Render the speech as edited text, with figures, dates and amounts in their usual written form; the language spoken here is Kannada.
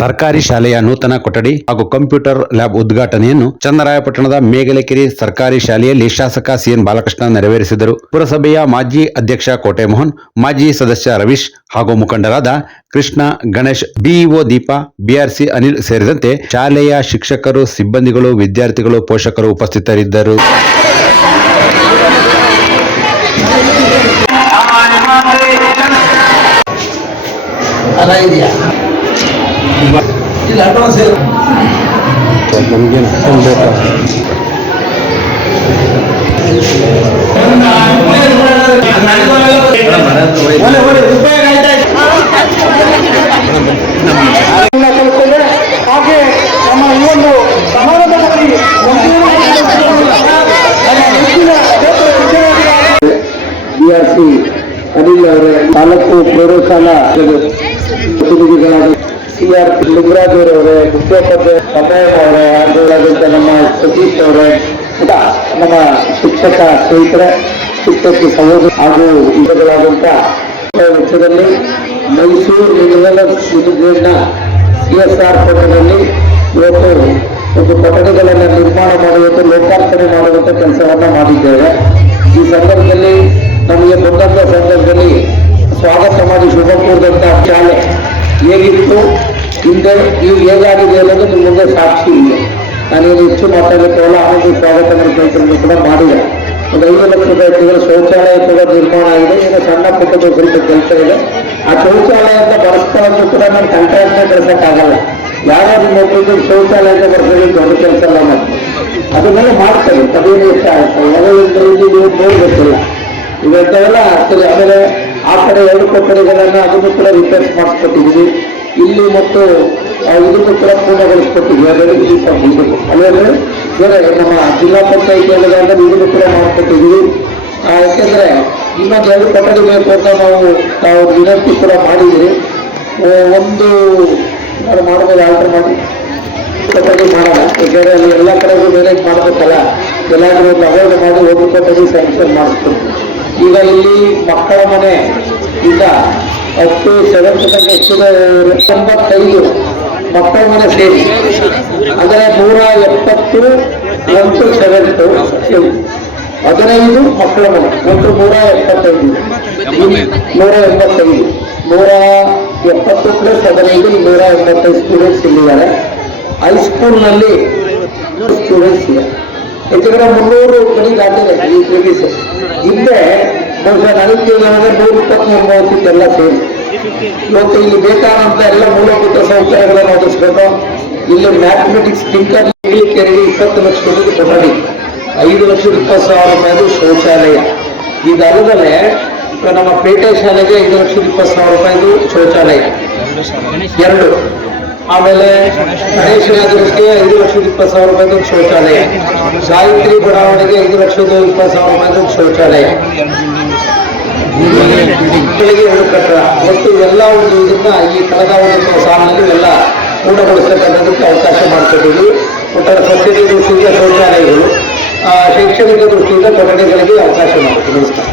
ಸರ್ಕಾರಿ ಶಾಲೆಯ ನೂತನ ಕೊಠಡಿ ಹಾಗೂ ಕಂಪ್ಯೂಟರ್ ಲ್ಯಾಬ್ ಉದ್ಘಾಟನೆಯನ್ನು ಚನ್ನರಾಯಪಟ್ಟಣದ ಮೇಗಲಕೆರೆ ಸರ್ಕಾರಿ ಶಾಲೆಯಲ್ಲಿ ಶಾಸಕ ಸಿಎನ್ ಬಾಲಕೃಷ್ಣ ನೆರವೇರಿಸಿದರು. ಪುರಸಭೆಯ ಮಾಜಿ ಅಧ್ಯಕ್ಷ ಕೋಟೆ ಮೋಹನ್, ಮಾಜಿ ಸದಸ್ಯ ರವೀಶ್ ಹಾಗೂ ಮುಖಂಡರಾದ ಕೃಷ್ಣ, ಗಣೇಶ್, ಬಿಇಒ ದೀಪಾ, ಬಿಆರ್ಸಿ ಅನಿಲ್ ಸೇರಿದಂತೆ ಶಾಲೆಯ ಶಿಕ್ಷಕರು, ಸಿಬ್ಬಂದಿಗಳು, ವಿದ್ಯಾರ್ಥಿಗಳು, ಪೋಷಕರು ಉಪಸ್ಥಿತರಿದ್ದರು. ಹಾಗೆ ನಮ್ಮ ಈ ಒಂದು ಸಮಾರಂಭದಲ್ಲಿ ಬಿಆರ್ಸಿ ಅನಿಲ್ ಅವರ ತಾಲೂಕು ಪ್ರೌಢಶಾಲಾ ಪ್ರತಿನಿಧಿಗಳಾದ ಸಿಆರ್ ಲಿಂಗರಾಜ್ ಅವರವರೇ, ಮುಖ್ಯೋಪಾಧ್ಯಾಯ ಸಮಯ ಅವರೇ, ಆದಂತ ನಮ್ಮ ಸತೀಶ್ ಅವರೇ, ನಮ್ಮ ಶಿಕ್ಷಕ ಸ್ನೇಹಿತರೆ, ಶಿಕ್ಷಕಿ ಸಹೋದರ ಹಾಗೂ ಇದಗಳಾದಂಥ ವೆಚ್ಚದಲ್ಲಿ ಮೈಸೂರು ಯೂನಿವರ್ಸಿಟಿಯ CSR ಫಂಡ್ನಲ್ಲಿ ಇವತ್ತು ಒಂದು ಕೊಠಡಿಗಳನ್ನು ನಿರ್ಮಾಣ ಮಾಡುವಂಥ ಲೋಕಾರ್ಪಣೆ ಮಾಡುವಂಥ ಕೆಲಸವನ್ನು ಮಾಡಿದ್ದೇವೆ. ಈ ಸಂದರ್ಭದಲ್ಲಿ ನಮಗೆ ಬಂದಂಥ ಸಂದರ್ಭದಲ್ಲಿ ಸ್ವಾಗತ ಮಾಡಿ ಶುಭ ಕೋರಿದಂಥ ಶಾಲೆ ಹೇಗಿತ್ತು, ಹಿಂದೆ ನೀವು ಹೇಗಾಗಿದೆ ಅನ್ನೋದು ನಿಮ್ಮ ಮುಂದೆ ಸಾಕ್ಷಿ ಇದೆ. ನಾನೇನು ಹೆಚ್ಚು ಮಾತಾಡಲಿಕ್ಕೆಲ್ಲ ಆನಂದ ಸ್ವಾಗತ ಕೆಲಸವನ್ನು ಕೂಡ ಮಾಡಿದೆ. ಒಂದು 5 ಲಕ್ಷ ರೂಪಾಯಿ ಶೌಚಾಲಯ ಕೂಡ ನಿರ್ಮಾಣ ಆಗಿದೆ. ಈಗ ಸಣ್ಣ ಪುಟ್ಟದ ಸ್ವಲ್ಪ ಕೆಲಸ ಇದೆ. ಆ ಶೌಚಾಲಯದ ಬಳಸ್ಕೊಳ್ಳೋದು ಕೂಡ ನಾನು ಕಂಟ್ರಾಕ್ಟ್ನ ಕೆಲಸಕ್ಕಾಗಲ್ಲ. ಯಾರಾದ್ರೂ ಮಕ್ಕಳಿಗೆ ಶೌಚಾಲಯ ಅಂತ ಬರ್ತಾರೆ, ದೊಡ್ಡ ಕೆಲಸ ಎಲ್ಲ ಮಾಡ್ತಾರೆ. ಅದನ್ನೆಲ್ಲ ಮಾಡ್ತಾರೆ. ಅದೇನು ಇಷ್ಟ ಆಗುತ್ತೆ ನೀವು ನೋಡ್ಬೇಕಿಲ್ಲ. ಇವೆಲ್ಲ ಆಗ್ತದೆ. ಆಮೇಲೆ ಆ ಕಡೆ 2 ಕೊಠಡಿಗಳನ್ನು ಅದನ್ನು ಕೂಡ ರಿಪೇರ್ಸ್ ಮಾಡಿಸ್ಕೊಟ್ಟಿದ್ದೀವಿ. ಇಲ್ಲಿ ಮತ್ತು ಇದನ್ನು ಕೂಡ ಪೂರ್ಣಗೊಳಿಸ್ಕೊಟ್ಟಿದ್ವಿ. ಅಲ್ಲದೆ ಬೇರೆ ನಮ್ಮ ಜಿಲ್ಲಾ ಪಂಚಾಯಿತಿ ಅಂದ್ರೆ ಇದನ್ನು ಕೂಡ ಮಾಡಿಕೊಟ್ಟಿದ್ದೀವಿ. ಯಾಕೆಂದ್ರೆ ಇನ್ನೊಂದು 2 ಕೊಠಡಿ ಬೇಕು ಅಂತ ನಾವು ವಿನಂತಿ ಕೂಡ ಮಾಡಿದ್ದೀವಿ. ಒಂದು ಮಾಡ್ಬೋದು, ಆರ್ಡರ್ ಮಾಡಿ ಕೊಠಡಿ ಮಾಡೋಣ. ಯಾಕೆಂದ್ರೆ ಅಲ್ಲಿ ಎಲ್ಲ ಕಡೆಗೂ ಮ್ಯಾನೇಜ್ ಮಾಡಬೇಕಲ್ಲ, ಎಲ್ಲಾದ್ರೂ ಒಂದು ಅವಾರ್ಡ್ ಮಾಡಿ 1 ಕೊಠಡಿ ಸ್ಯಾಂಕ್ಷನ್ ಮಾಡಿಸ್ಕೊಡ್ತೀವಿ. ಈಗ ಇಲ್ಲಿ ಮಕ್ಕಳ ಮನೆ ಈಗ 7th ತನಕ 95 ಮಕ್ಕಳ ಮನೆ ಸೇರಿ ಅಂದರೆ 170 1 7th 15 ಮಕ್ಕಳ ಮನೆ ಒಟ್ಟು 175 170 ಪ್ಲಸ್ 15 185 ಸ್ಟೂಡೆಂಟ್ಸ್ ಇಲ್ಲಿದ್ದಾರೆ. ಹೈಸ್ಕೂಲ್ನಲ್ಲಿ ಸ್ಟೂಡೆಂಟ್ಸ್ ಇದೆ. ಹೆಚ್ಚಿಗೆ 300 ಕಡೆ ದಾಟಿದೆ ಈ ಪ್ರಿಮಿಸ್. ಹಿಂದೆ ಬಹುಶಃ ನನಗೆ 120-130 ಎಲ್ಲ ಸೇರಿ. ಇವತ್ತು ಇಲ್ಲಿ ಬೇಕಾದಂತ ಎಲ್ಲ ಮೂಲಭೂತ ಸೌಕರ್ಯಗಳನ್ನು ಒದಗಿಸ್ಬೇಕು. ಇಲ್ಲಿ ಮ್ಯಾಥಮೆಟಿಕ್ಸ್ ಟಿಂಕರ್ ಕೆರೆಗೆ 20 ಲಕ್ಷ ರೂಪಾಯಿ ಕೊಠಡಿ, 5,20,000 ರೂಪಾಯಿದು ಶೌಚಾಲಯ. ಇದಲ್ಲದೆ ನಮ್ಮ ಪೇಟೆ ಶಾಲೆಗೆ 5,20,000 ರೂಪಾಯಿದು ಶೌಚಾಲಯ 2. ಆಮೇಲೆ ಗಣೇಶನಗರಕ್ಕೆ 5,20,000 ರೂಪಾಯಿದು ಶೌಚಾಲಯ. ಗಾಯತ್ರಿ ಬಡಾವಣೆಗೆ 5,20,000 ರೂಪಾಯಿದು ಶೌಚಾಲಯ. ಮಕ್ಕಳಿಗೆ 2 ಕಟ್ಟಡ. ಒಟ್ಟು ಎಲ್ಲ ಒಂದು ಇದನ್ನ ಈ ಕಳೆದ ಒಂದು ಸಾಲಿನಲ್ಲಿ ಎಲ್ಲ ಪೂರ್ಣಗೊಳಿಸತಕ್ಕಂಥದ್ದಕ್ಕೆ ಅವಕಾಶ ಮಾಡಿಕೊಟ್ಟಿದ್ವಿ. ಒಟ್ಟಾರೆ ಸ್ವಚ್ಛತೆ ದೃಷ್ಟಿಯಿಂದ ಶೌಚಾಲಯಗಳು, ಶೈಕ್ಷಣಿಕ ದೃಷ್ಟಿಯಿಂದ ಕೊಠಡಿಗಳಿಗೆ ಅವಕಾಶ ಮಾಡಿಕೊಟ್ಟಿದ್ದೀವಿ. ನಮಸ್ಕಾರ.